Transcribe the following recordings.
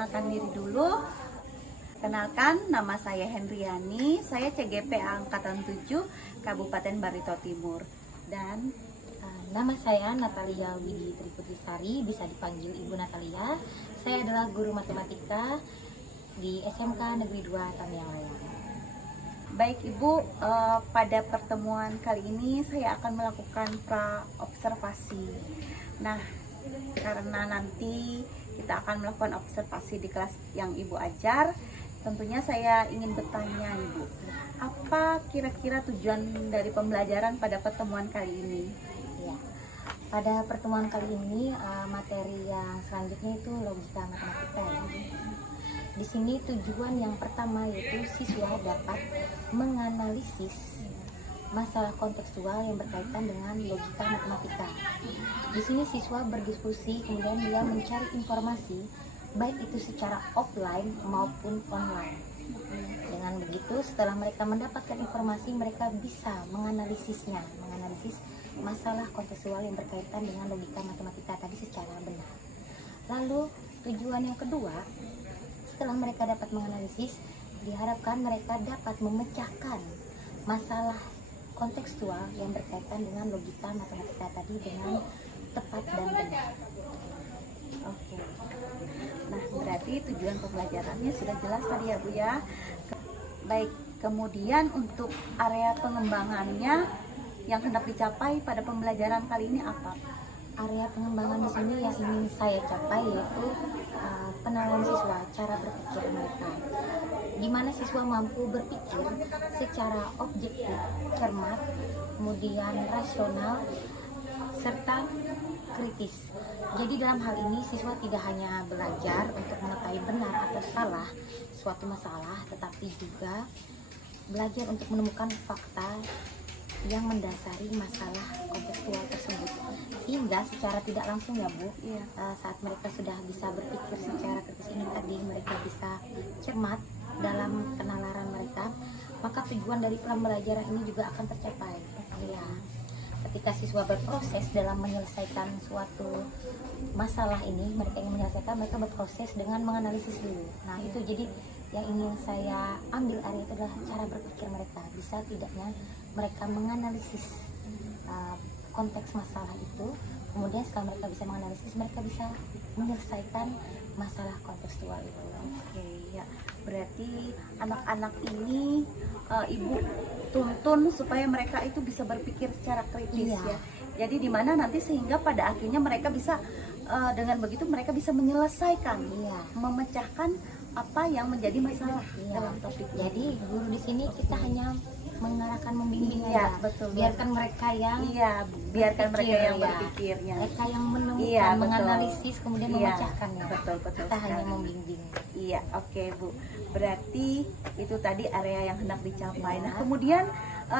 memperkenalkan diri dulu. Kenalkan, nama saya Hendriani, saya CGP Angkatan 7, Kabupaten Barito Timur. Dan nama saya Natalia Widi Triputrisari, bisa dipanggil Ibu Natalia. Saya adalah guru matematika di SMK Negeri 2 Tamiang Layang. baik Ibu, pada pertemuan kali ini saya akan melakukan pra-observasi. Nah, karena nanti kita akan melakukan observasi di kelas yang Ibu ajar, tentunya saya ingin bertanya Ibu, apa kira-kira tujuan dari pembelajaran pada pertemuan kali ini? Ya, pada pertemuan kali ini materi yang selanjutnya itu logika matematika ya. Di sini tujuan yang pertama yaitu siswa dapat menganalisis masalah kontekstual yang berkaitan dengan logika matematika. Di sini siswa berdiskusi, kemudian dia mencari informasi baik itu secara offline maupun online. Dengan begitu, setelah mereka mendapatkan informasi, mereka bisa menganalisis masalah kontekstual yang berkaitan dengan logika matematika tadi secara benar. Lalu tujuan yang kedua, setelah mereka dapat menganalisis, diharapkan mereka dapat memecahkan masalah kontekstual yang berkaitan dengan logika matematika tadi dengan tepat dan benar. Oke. Nah, berarti tujuan pembelajarannya sudah jelas tadi ya Bu ya. Baik, kemudian untuk area pengembangannya yang hendak dicapai pada pembelajaran kali ini apa? Area pengembangan di sini yang ingin saya capai yaitu penalaran siswa, cara berpikir mereka. Di mana siswa mampu berpikir secara objektif, cermat, kemudian rasional, serta kritis. Jadi dalam hal ini siswa tidak hanya belajar untuk mengetahui benar atau salah suatu masalah, tetapi juga belajar untuk menemukan fakta yang mendasari masalah kontekstual tersebut. Sehingga secara tidak langsung ya Bu, saat mereka sudah bisa berpikir secara kritis ini tadi, mereka bisa cermat dalam penalaran mereka, maka tujuan dari pembelajaran ini juga akan tercapai. Ya. Ketika siswa berproses dalam menyelesaikan suatu masalah ini, mereka ingin menyelesaikan, mereka berproses dengan menganalisis dulu. Nah itu jadi yang ingin saya ambil area itu adalah cara berpikir mereka. Bisa tidaknya mereka menganalisis konteks masalah itu, kemudian setelah mereka bisa menganalisis, mereka bisa menyelesaikan masalah kontekstual itu. Oke, ya. Berarti anak-anak ini Ibu tuntun supaya mereka itu bisa berpikir secara kritis ya. Jadi di mana nanti sehingga pada akhirnya mereka bisa dengan begitu mereka bisa menyelesaikan, memecahkan apa yang menjadi masalah dalam topik. Jadi guru di sini kita hanya mengarahkan, membimbing betul. Biarkan mereka yang biarkan mereka yang ya. berpikirnya. Mereka yang menemukan, menganalisis, kemudian memecahkannya. Betul Kita hanya membimbing. Iya, oke Bu. Berarti itu tadi area yang hendak dicapai. Nah, kemudian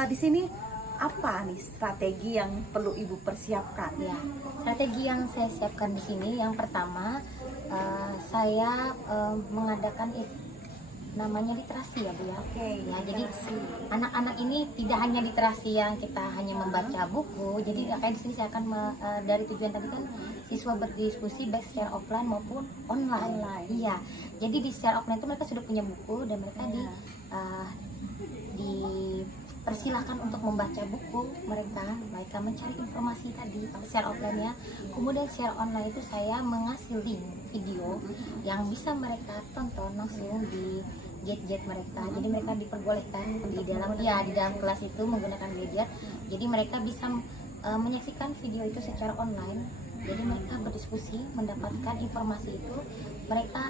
di sini apa nih strategi yang perlu Ibu persiapkan? Ya, strategi yang saya siapkan di sini yang pertama saya mengadakan namanya literasi ya Bu ya. Oke, ya. Jadi anak-anak ini tidak hanya literasi yang kita hanya membaca buku. Jadi kayak di sini saya akan dari tujuan tadi kan siswa berdiskusi baik secara offline maupun online. Iya. Jadi di secara offline itu mereka sudah punya buku dan mereka dipersilahkan untuk membaca buku mereka mencari informasi tadi secara offline ya. Kemudian secara online itu saya mengasih link video yang bisa mereka tonton langsung di gadget mereka. Jadi mereka diperbolehkan di dalam kelas itu menggunakan gadget. Jadi mereka bisa menyaksikan video itu secara online. Jadi mereka berdiskusi, mendapatkan informasi itu, mereka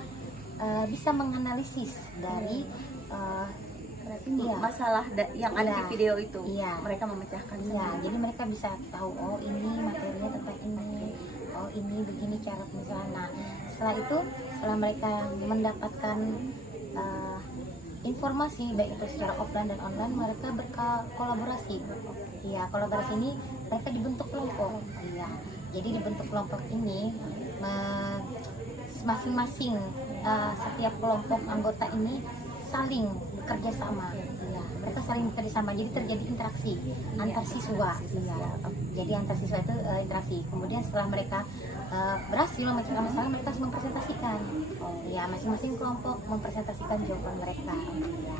bisa menganalisis dari masalah yang ada di video itu. Mereka memecahkan jadi mereka bisa tahu, oh ini materinya tentang ini, oh ini begini cara pemisahan. Nah setelah itu, setelah mereka mendapatkan informasi baik itu secara offline dan online, mereka berkolaborasi. Kolaborasi ini mereka dibentuk kelompok. Jadi dibentuk kelompok ini masing-masing setiap kelompok anggota ini saling bekerja sama. mereka saling kerjasama, jadi terjadi interaksi antar siswa. Iya. Jadi antar siswa itu interaksi. Kemudian setelah mereka berhasil memecahkan masalah, mereka harus mempresentasikan. Ya, masing-masing kelompok mempresentasikan jawaban mereka. Ya.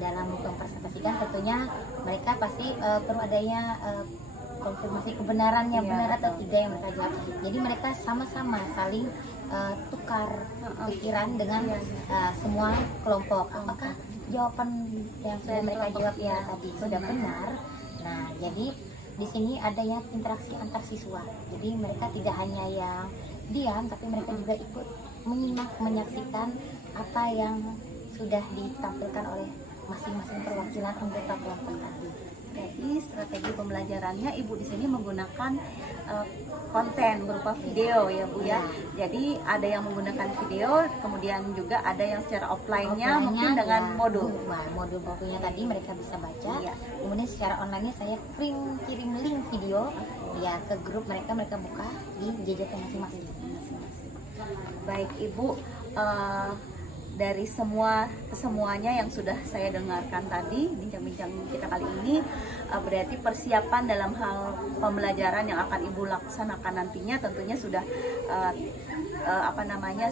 Dalam mempresentasikan tentunya mereka pasti perlu adanya konfirmasi kebenarannya, benar atau tidak yang mereka jawab. Jadi mereka sama-sama saling tukar pikiran dengan semua kelompok. Apakah jawaban yang sudah mereka jawab ya tadi sudah benar? Nah, jadi di sini ada yang interaksi antar siswa. Jadi mereka tidak hanya yang diam, tapi mereka juga ikut menyimak, menyaksikan apa yang sudah ditampilkan oleh masing-masing perwakilan anggota kelompok tadi. Jadi strategi pembelajarannya Ibu di sini menggunakan konten berupa video ya Bu ya. Jadi ada yang menggunakan video, kemudian juga ada yang secara offline-nya mungkin dengan modul. Modul bukunya tadi mereka bisa baca. Iya. Kemudian secara online-nya saya kirim link video ya ke grup mereka buka di gadgetnya masing-masing. Baik Ibu, dari semuanya yang sudah saya dengarkan tadi bincang-bincang kita kali ini, berarti persiapan dalam hal pembelajaran yang akan Ibu laksanakan nantinya tentunya sudah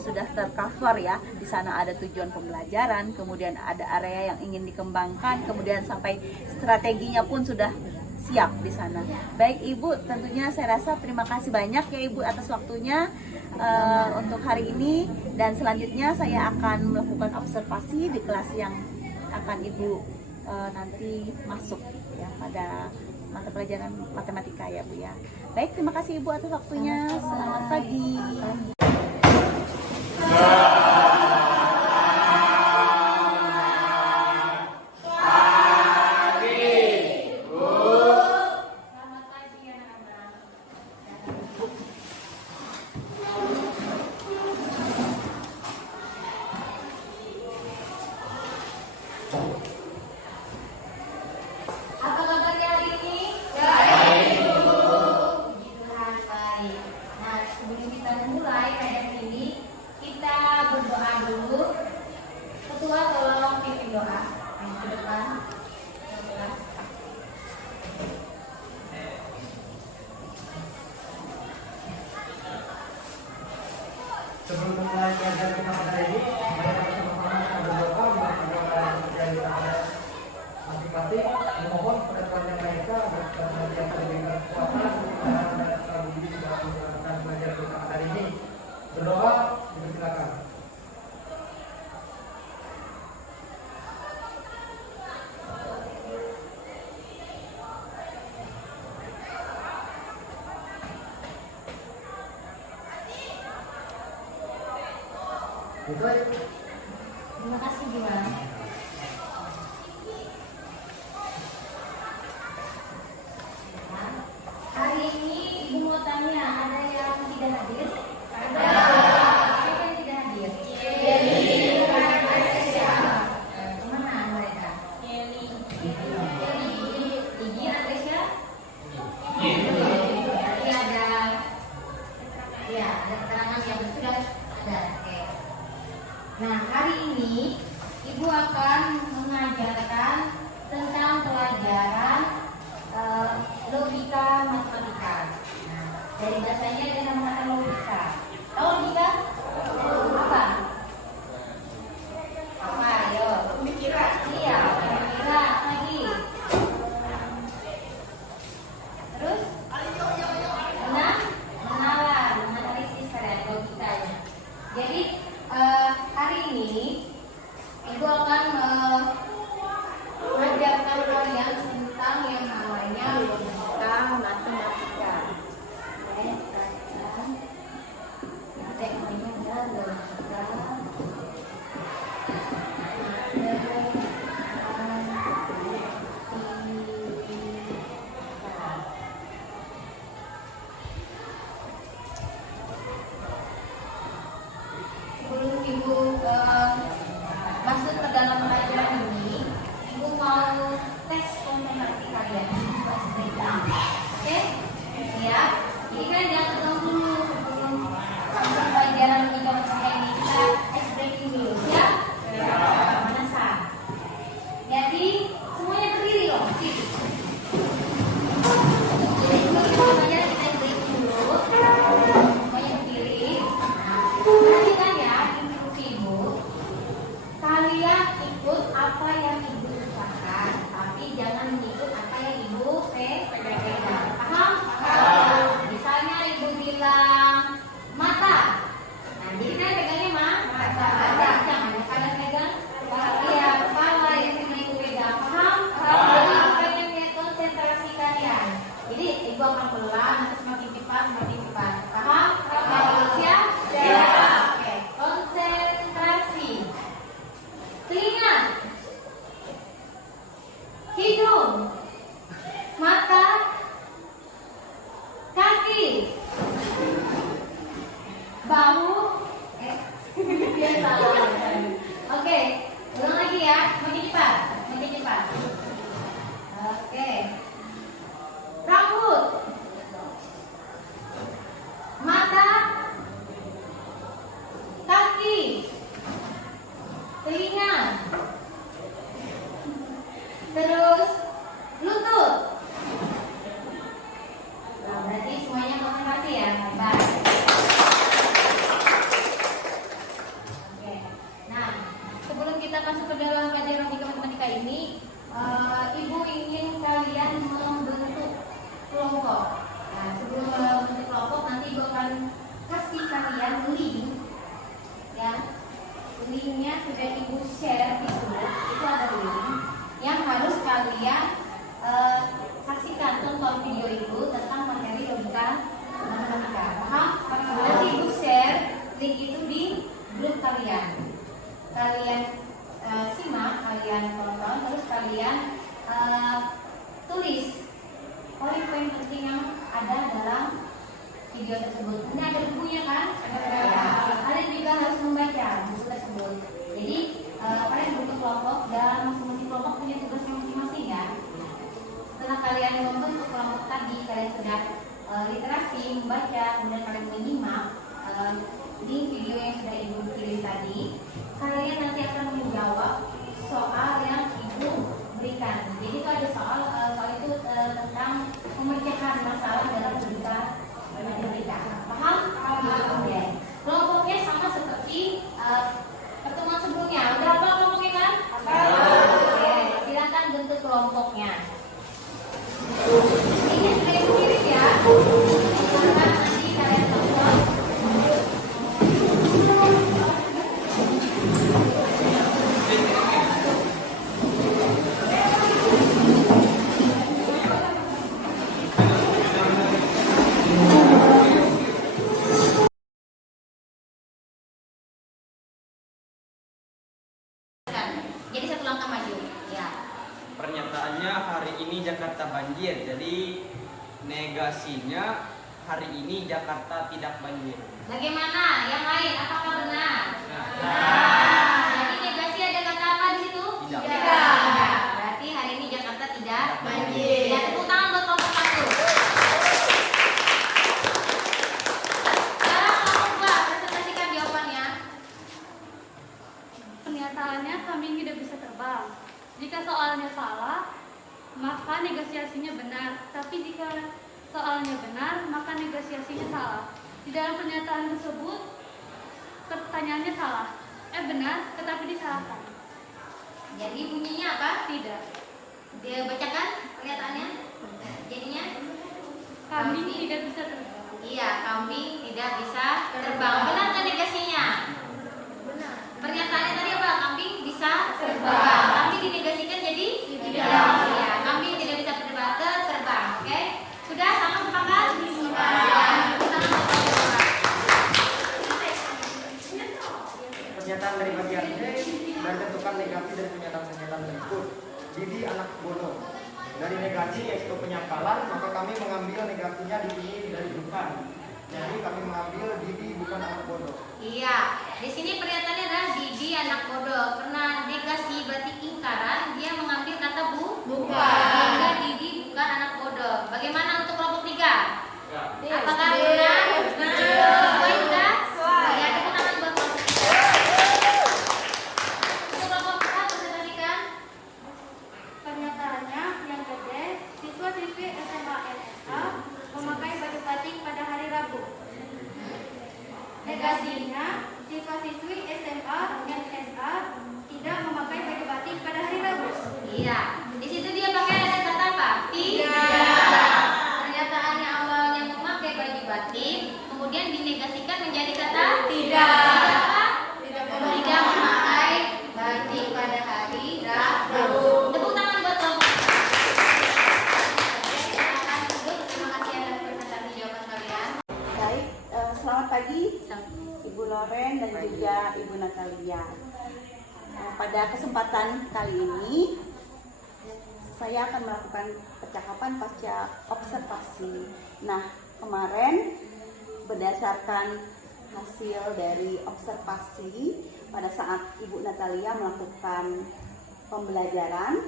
sudah tercover ya. Di sana ada tujuan pembelajaran, kemudian ada area yang ingin dikembangkan, kemudian sampai strateginya pun sudah siap di sana. Baik Ibu, tentunya saya rasa terima kasih banyak ya Ibu atas waktunya untuk hari ini, dan selanjutnya saya akan melakukan observasi di kelas yang akan Ibu nanti masuk ya pada mata pelajaran matematika ya Bu ya. Baik, terima kasih Ibu atas waktunya. Selamat pagi. Apa kabarnya hari ini? Baik, Bu. Puji Tuhan, baik. Nah, sebelum kita mulai kajian ini, kita berdoa dulu. Ketua tolong pimpin doa. Yang ke depan. Sebelum memulai pelajaran kita pada hari ini, mari kita sama-sama berdoa mengajukan yang kita pada masing-masing, memohon kepada Tuhan Yang Maha Esa agar kita senantiasa diberikan kekuatan dan selalu diri dalam melakukan pelajaran kita pada hari ini. Berdoa, dipersilakan. Terima kasih, Bima. Hari ini Ibu mau tanya, ada yang tidak hadir? Ada. Siapa yang tidak hadir? Kemana mereka? Igi, Atresya? Berarti ada, ya, ada keterangan yang sudah ada. Oke. Nah, hari ini Ibu akan mengajarkan tentang pelajaran logika matematika. Nah, dari bahasanya ada namanya logika. Tahu logika? Apa? Apa? Ayo. Pemikiran. Iya, pemikiran. Lagi. Terus? Menalar, menganalisis logikanya. Jadi hari ini Ibu akan mengajarkan kalian tentang yang namanya logika matematika. Oke, perhatikan. Tekniknya adalah logika ini Ibu ingin kalian membentuk kelompok. Nah, sebelum membentuk kelompok nanti Ibu akan kasih kalian link, ya. Linknya sudah Ibu share di grup. Itu ada link yang harus kalian saksikan, tonton video itu tentang materi logika matematika. Paham? Nanti Ibu share link itu di grup kalian. Kalian simak, kalian tonton, terus kalian tulis poin-poin penting yang ada dalam video tersebut. Ini ada bukunya kan? Ya. Kalian juga harus membaca buku tersebut. Jadi kalian bentuk kelompok dan masing-masing kelompok punya tugasnya masing-masing ya. Setelah kalian membentuk kelompok tadi, kalian sudah literasi, membaca, kemudian kalian menyimak link video yang sudah Ibu kirim tadi. Kalian nanti akan menjawab soal yang Ibu berikan. Jadi itu ada soal itu tentang pemecahan masalah dalam logika matematika. Paham? Oke. Kelompoknya sama seperti pertemuan sebelumnya. Udah apa kelompoknya kan? Oke. Silakan bentuk kelompoknya. Ini sudah Ibu kirim ya. Silakan nanti kalian tonton. Jadi satu langkah maju. Ya. Pernyataannya hari ini Jakarta banjir, jadi negasinya hari ini Jakarta tidak banjir. Bagaimana? Yang lain apakah benar? Jadi negasi ada kata apa di situ? Tidak. Tidak. Berarti hari ini Jakarta tidak banjir. Ya, tepuk tangan buat kelompok satu. Sekarang kelompok dua, presentasikan jawabannya. Pernyataannya kambing tidak bisa terbang. Jika soalnya salah, maka negasiasinya benar. Tapi jika soalnya benar, maka negasiasinya salah. Di dalam pernyataan tersebut, pertanyaannya salah. Benar, tetapi disalahkan. Jadi bunyinya apa? Tidak. Dia bacakan pernyataannya. Jadinya Kambing tidak bisa terbang. iya, kambing tidak bisa terbang. Benar kan negasinya? Benar. Pernyataannya tadi apa? Kambing bisa terbang. Tapi dinegasikan jadi tidak. Iya, kambing tidak bisa terbang. Oke? Sudah sama sepakat? Ya. Pernyataan dari bagian D dan tentukan negasi dari pernyataan-pernyataan berikut. Didi anak bodoh. Dari negasi yaitu penyangkalan, maka kami mengambil negasinya di sini dari bukan. Jadi kami mengambil Didi bukan anak bodoh. Iya, di sini pernyataannya adalah Didi anak bodoh. Karena negasi berarti ingkaran, dia mengambil kata bukan. Sehingga Didi bukan anak bodoh. Bagaimana untuk kelompok 3? Apakah benar? Sesuai sudah? Ya, tepuk tangan buat kelompok 3. Untuk kelompok 4 presentasikan. Pernyataannya yang gede, siswa-siswi SMA NSA memakai baju batik pada hari Rabu. Negasinya, siswa-siswi SMA NSA tidak memakai baju batik pada hari Rabu. Iya, di situ dia pakai ada kata apa? Tidak. Pernyataannya awalnya memakai baju batik, kemudian dinegasikan menjadi kata tidak. Apa? Tidak memakai batik pada hari Rabu. Tepuk tangan buat kelompok. Silakan duduk. Terima kasih atas presentasi jawaban kalian. Baik, selamat pagi Ibu Loren dan juga Ibu Natalia. Pada kesempatan kali ini saya akan melakukan percakapan pasca observasi. Nah, kemarin berdasarkan hasil dari observasi pada saat Ibu Natalia melakukan pembelajaran,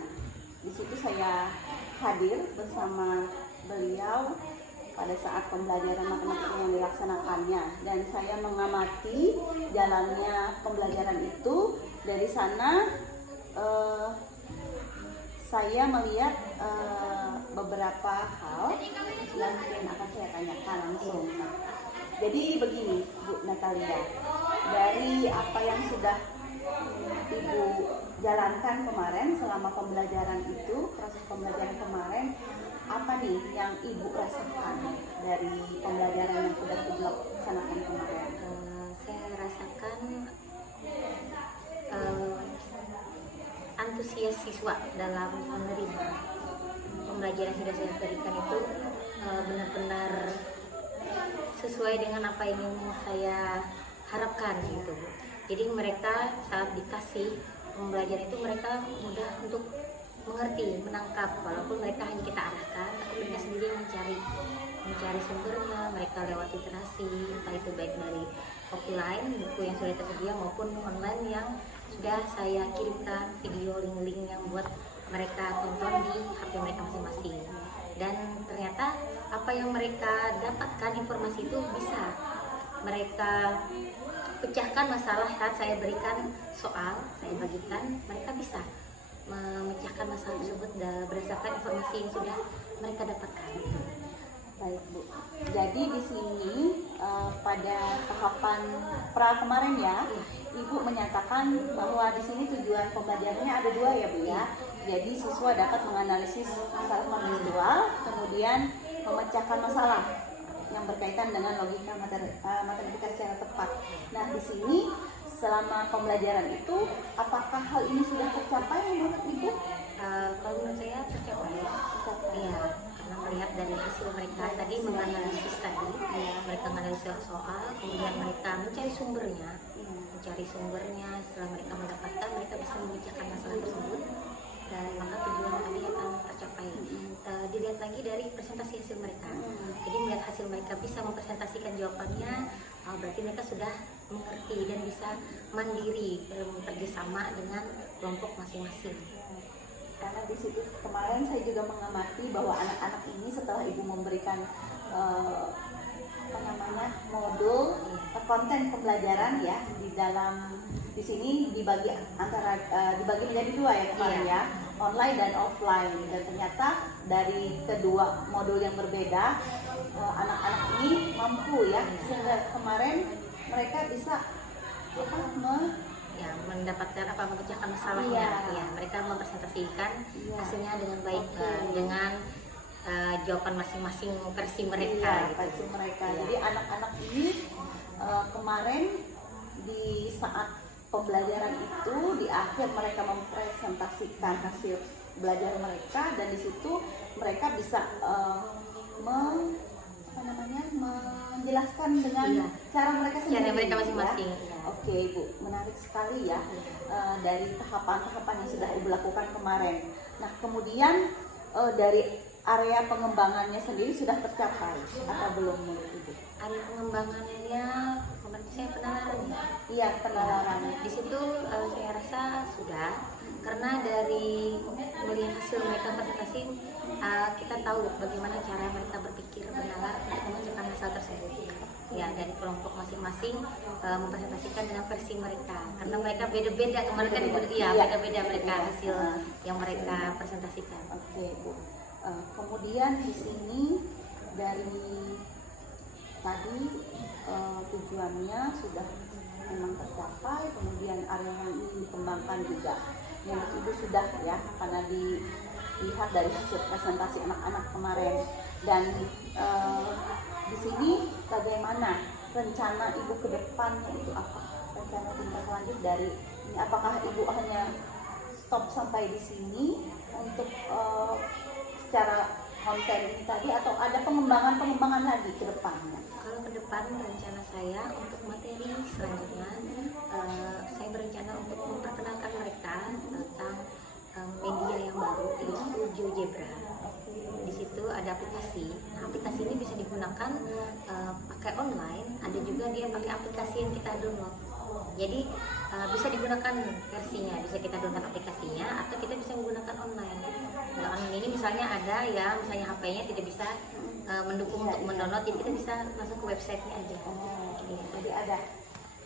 di situ saya hadir bersama beliau pada saat pembelajaran matematika yang dilaksanakannya, dan saya mengamati jalannya pembelajaran itu. Dari sana saya melihat beberapa hal yang mungkin akan saya tanyakan langsung. Nah, jadi begini Bu Natalia, dari apa yang sudah Ibu jalankan kemarin selama pembelajaran itu, proses pembelajaran kemarin, apa nih yang Ibu rasakan dari pembelajaran yang sudah Ibu laksanakan kemarin? Saya rasakan antusias siswa dalam menerima pembelajaran yang sudah saya berikan itu benar-benar sesuai dengan apa yang ingin saya harapkan gitu. Jadi mereka saat dikasih pembelajaran itu mereka mudah untuk mengerti, menangkap, walaupun mereka hanya kita arahkan, tapi mereka sendiri mencari sumbernya, mereka lewat literasi, entah itu baik dari offline, buku yang sudah tersedia maupun online yang sudah saya kirimkan video link-link yang buat mereka tonton di HP mereka masing-masing. Dan ternyata apa yang mereka dapatkan informasi itu bisa mereka pecahkan masalah saat saya berikan soal, saya bagikan, mereka bisa memecahkan masalah tersebut berdasarkan informasi yang sudah mereka dapatkan. Baik Bu. Jadi di sini pada tahapan pra kemarin ya, Ibu menyatakan bahwa di sini tujuan pembelajarannya ada dua ya Bu ya. Jadi siswa dapat menganalisis masalah kontekstual, kemudian memecahkan masalah yang berkaitan dengan logika matematika secara tepat. Nah di sini selama pembelajaran itu, apakah hal ini sudah tercapai menurut Ibu? Kalau menurut saya tercapai. Ya, karena melihat dari hasil mereka tadi menganalisis tadi, mereka menganalisis soal, kemudian mereka mencari sumbernya, setelah mereka mendapatkan, mereka bisa memecahkan masalah tersebut, dan maka tujuan tadi akan tercapai. Dilihat lagi dari presentasi hasil mereka. Jadi melihat hasil mereka bisa mempresentasikan jawabannya, berarti mereka sudah mengerti dan bisa mandiri bekerja sama dengan kelompok masing-masing. Karena di situ kemarin saya juga mengamati bahwa anak-anak ini setelah Ibu memberikan modul konten pembelajaran ya di sini dibagi menjadi dua ya kemarin ya, online dan offline, dan ternyata dari kedua modul yang berbeda anak-anak ini mampu ya, sehingga kemarin mereka bisa mendapatkan memecahkan masalahnya. Mereka mempresentasikan hasilnya dengan baik, dengan jawaban masing-masing versi mereka. Versi mereka. Jadi anak-anak ini kemarin di saat pembelajaran itu di akhir mereka mempresentasikan hasil belajar mereka, dan di situ mereka bisa menjelaskan dengan cara mereka sendiri. Cara mereka masing-masing. Ya. Oke Ibu, menarik sekali ya dari tahapan-tahapan yang sudah Ibu lakukan kemarin. Nah kemudian dari area pengembangannya sendiri sudah tercapai atau belum menurut Ibu? Area pengembangannya, menurut saya penalarannya. Iya, penalaran. Di situ saya rasa sudah, karena dari melihat hasil mereka presentasi, kita tahu bagaimana cara mereka berpikir menalar untuk memecahkan masalah tersebut. Ya, dari kelompok masing-masing mempresentasikan dengan versi mereka, karena mereka beda-beda kemarin kan beda-beda mereka hasil yang mereka presentasikan. Oke Bu. Kemudian di sini dari tadi tujuannya sudah memang tercapai, kemudian area yang ingin dikembangkan juga menurut Ibu sudah ya, karena dilihat dari hasil presentasi anak-anak kemarin. Dan di sini bagaimana rencana Ibu ke depannya itu apa? Rencana tindak lanjut dari ini, apakah Ibu hanya stop sampai di sini untuk secara konten ini tadi, atau ada pengembangan lagi ke depannya? Kalau ke depan rencana saya untuk materi selanjutnya, saya berencana untuk memperkenalkan mereka tentang media yang baru, yaitu GeoGebra. Di situ ada aplikasi. Nah, aplikasi ini bisa digunakan pakai online, ada juga dia pakai aplikasi yang kita download. Jadi bisa digunakan versinya, bisa kita download aplikasinya, atau kita bisa menggunakan online. Nah, online ini misalnya ada ya, misalnya HP-nya tidak bisa mendukung untuk mendownload, jadi kita bisa masuk ke website-nya aja. Jadi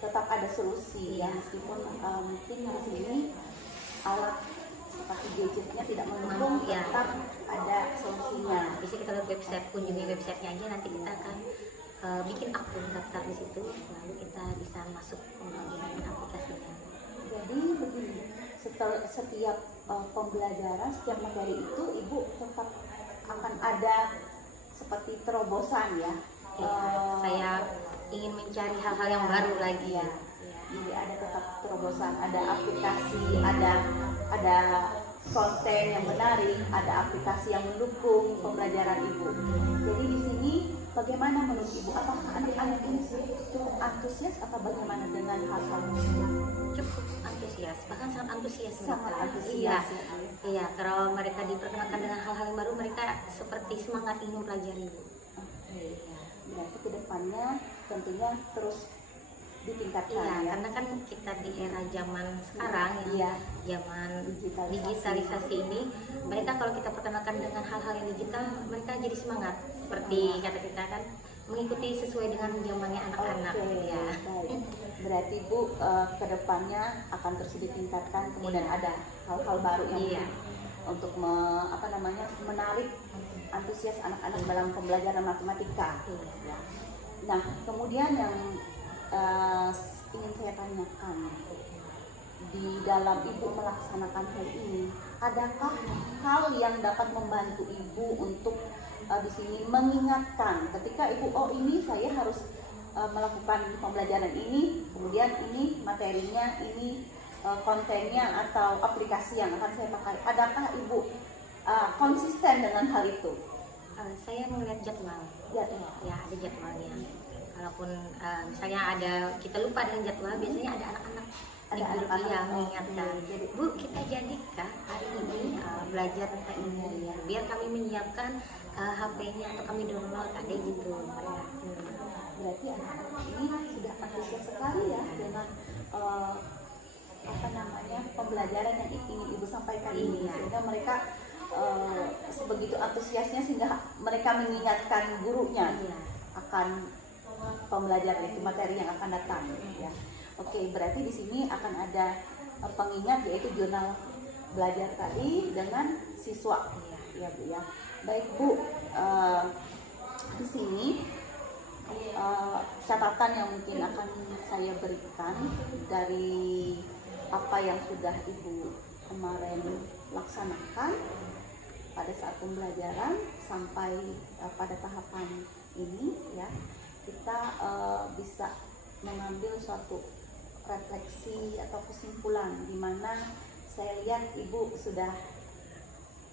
tetap ada solusi ya, meskipun mungkin di sini alat seperti gadgetnya tidak mendukung, tetap ada solusinya. Bisa kita lihat website, kunjungi website-nya aja, nanti kita akan bikin akun daftar di situ, lalu kita bisa masuk menggunakan aplikasinya. Jadi begini, setiap pembelajaran, setiap materi itu ibu tetap akan ada seperti terobosan ya. Saya ingin mencari hal-hal yang baru lagi. Ya. Jadi ada tetap terobosan, ada aplikasi, ada konten yang menarik, ada aplikasi yang mendukung pembelajaran ibu. Jadi di sini bagaimana menurut ibu? Apakah anak-anak ini cukup antusias atau bagaimana dengan hal-hal tersebut? Cukup antusias, bahkan sangat antusias. Sangat mereka. antusias. Iya, kalau mereka diperkenalkan dengan hal-hal yang baru, mereka seperti semangat ingin mempelajari. Oke. Berarti kedepannya tentunya terus ditingkatkan Iya, ya. karena kan kita di era zaman sekarang Iya. yang zaman Digitalisasi. digitalisasi ini, mereka kalau kita perkenalkan dengan hal-hal yang digital, mereka jadi semangat. Seperti kata kita kan, mengikuti sesuai dengan zamannya anak-anak. Oke, Ya. baik. Berarti Bu kedepannya akan terus ditingkatkan, kemudian ada hal-hal baru yang Iya. untuk menarik antusias anak-anak dalam pembelajaran matematika. Ya. Nah, kemudian yang ingin saya tanyakan, di dalam ibu melaksanakan hal ini, adakah hal yang dapat membantu ibu untuk di sini mengingatkan ketika ibu, oh ini saya harus melakukan pembelajaran ini, kemudian ini materinya, ini kontennya atau aplikasi yang akan saya pakai. Adakah ibu konsisten dengan hal itu? Saya melihat jadwal. Jadwal. Ya, ada jadwalnya. Kalaupun misalnya kita lupa dengan jadwal, biasanya ada anak-anak di Ada grup anak-anak, yang oke. mengingatkan, Jadi- Bu, kita jadikah hari ini belajar tentang ini ya, biar kami menyiapkan HP-nya atau kami download, ada gitu. Berarti anak-anak ini sudah antusias sekali ya dengan pembelajaran yang ingin ibu sampaikan ini, Iya. sehingga mereka sebegitu antusiasnya sehingga mereka mengingatkan gurunya Iya. akan pembelajaran itu, materi yang akan datang ya. Oke, berarti di sini akan ada pengingat, yaitu jurnal belajar tadi dengan siswa ya Bu ya. Baik Bu, di sini catatan yang mungkin akan saya berikan dari apa yang sudah Ibu kemarin laksanakan pada saat pembelajaran sampai pada tahapan ini ya, kita bisa mengambil suatu refleksi atau kesimpulan, di mana saya lihat Ibu sudah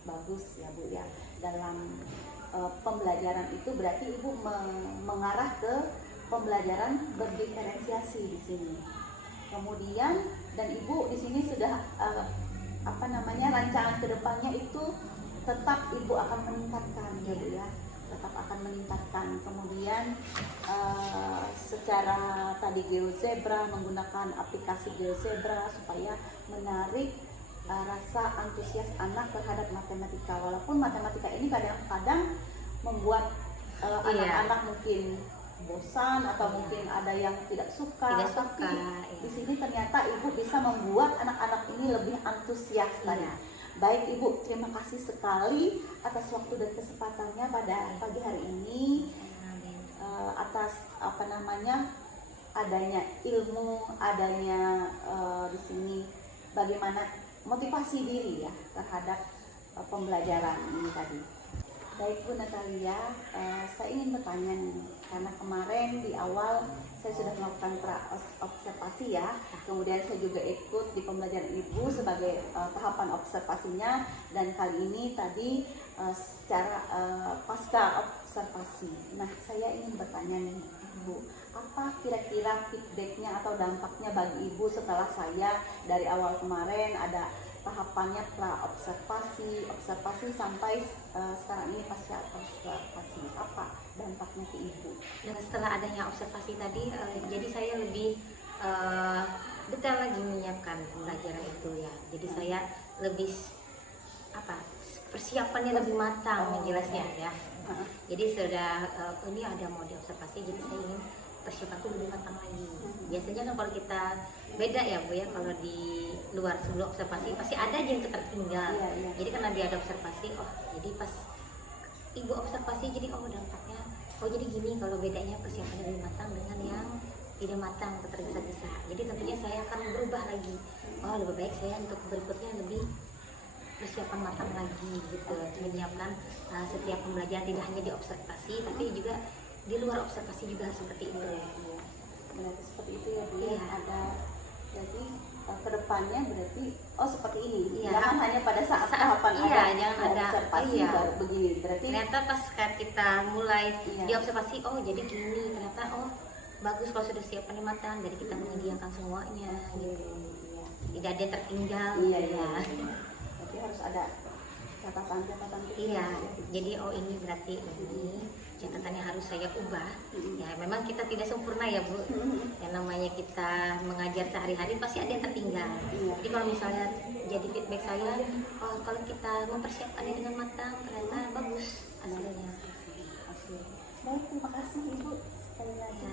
bagus ya Bu ya dalam pembelajaran itu. Berarti Ibu mengarah ke pembelajaran berdiferensiasi di sini. Kemudian dan Ibu di sini sudah rancangan kedepannya itu tetap Ibu akan meningkatkan ya Bu ya, tetap akan meningkatkan. Kemudian secara tadi GeoZebra, menggunakan aplikasi GeoZebra supaya menarik rasa antusias anak terhadap matematika. Walaupun matematika ini kadang-kadang membuat anak-anak mungkin bosan atau mungkin ada yang tidak suka, tapi di sini ternyata Ibu bisa membuat anak-anak ini lebih antusias tadi. Baik Ibu, terima kasih sekali atas waktu dan kesempatannya pada pagi hari ini, atas adanya ilmu, adanya di sini bagaimana motivasi diri ya terhadap pembelajaran ini tadi. Baik Bu Natalia, saya ingin bertanya nih, karena kemarin di awal saya sudah melakukan observasi ya, kemudian saya juga ikut di pembelajaran Ibu sebagai tahapan observasinya, dan kali ini tadi secara pasca observasi. Nah, saya ingin bertanya nih Bu, apa kira-kira feedbacknya atau dampaknya bagi Ibu setelah saya dari awal kemarin ada tahapannya pra observasi sampai sekarang ini pasca observasi, apa dampaknya ke Ibu? Dan setelah adanya observasi tadi, jadi saya lebih detail lagi menyiapkan pembelajaran itu ya. Jadi saya lebih persiapannya lebih matang jelasnya ya. Jadi sudah ini ada mau diobservasi, jadi saya ingin persiapanku lebih matang lagi. Biasanya kan kalau kita beda ya Bu ya, kalau di luar sebelum observasi pasti ada aja yang tertinggal. Iya. Jadi karena dia ada observasi, jadi pas Ibu observasi jadi dampaknya, jadi gini, kalau bedanya persiapannya lebih matang dengan yang tidak matang atau tergesa-gesa. Jadi tentunya saya akan berubah lagi oh lebih baik saya untuk berikutnya lebih persiapan matang lagi gitu, menyiapkan setiap pembelajaran tidak hanya di observasi tapi juga di luar observasi juga seperti itu. Berarti seperti itu ya Bu. Iya. Ada berarti kedepannya berarti seperti ini. Iya. Jangan hanya pada saat tahapan iya, jangan ada observasi iya. baru begini. Berarti Ternyata pas saat kita mulai Iya. di observasi, oh jadi gini, ternyata oh bagus kalau sudah siap matang, jadi kita menyediakan semuanya gitu. iya. Tidak ada yang tertinggal. Iya, gitu iya. ya. Berarti harus ada catatan-catatan kecil. Iya, jadi oh ini berarti ini catatannya harus saya ubah. Ya memang kita tidak sempurna ya Bu. Yang namanya kita mengajar sehari-hari pasti ada yang tertinggal. Iya. Jadi kalau misalnya jadi feedback saya, oh kalau kita mempersiapkannya dengan matang ternyata bagus hasilnya. Oke. Baik, terima kasih Ibu sekali lagi. Ya,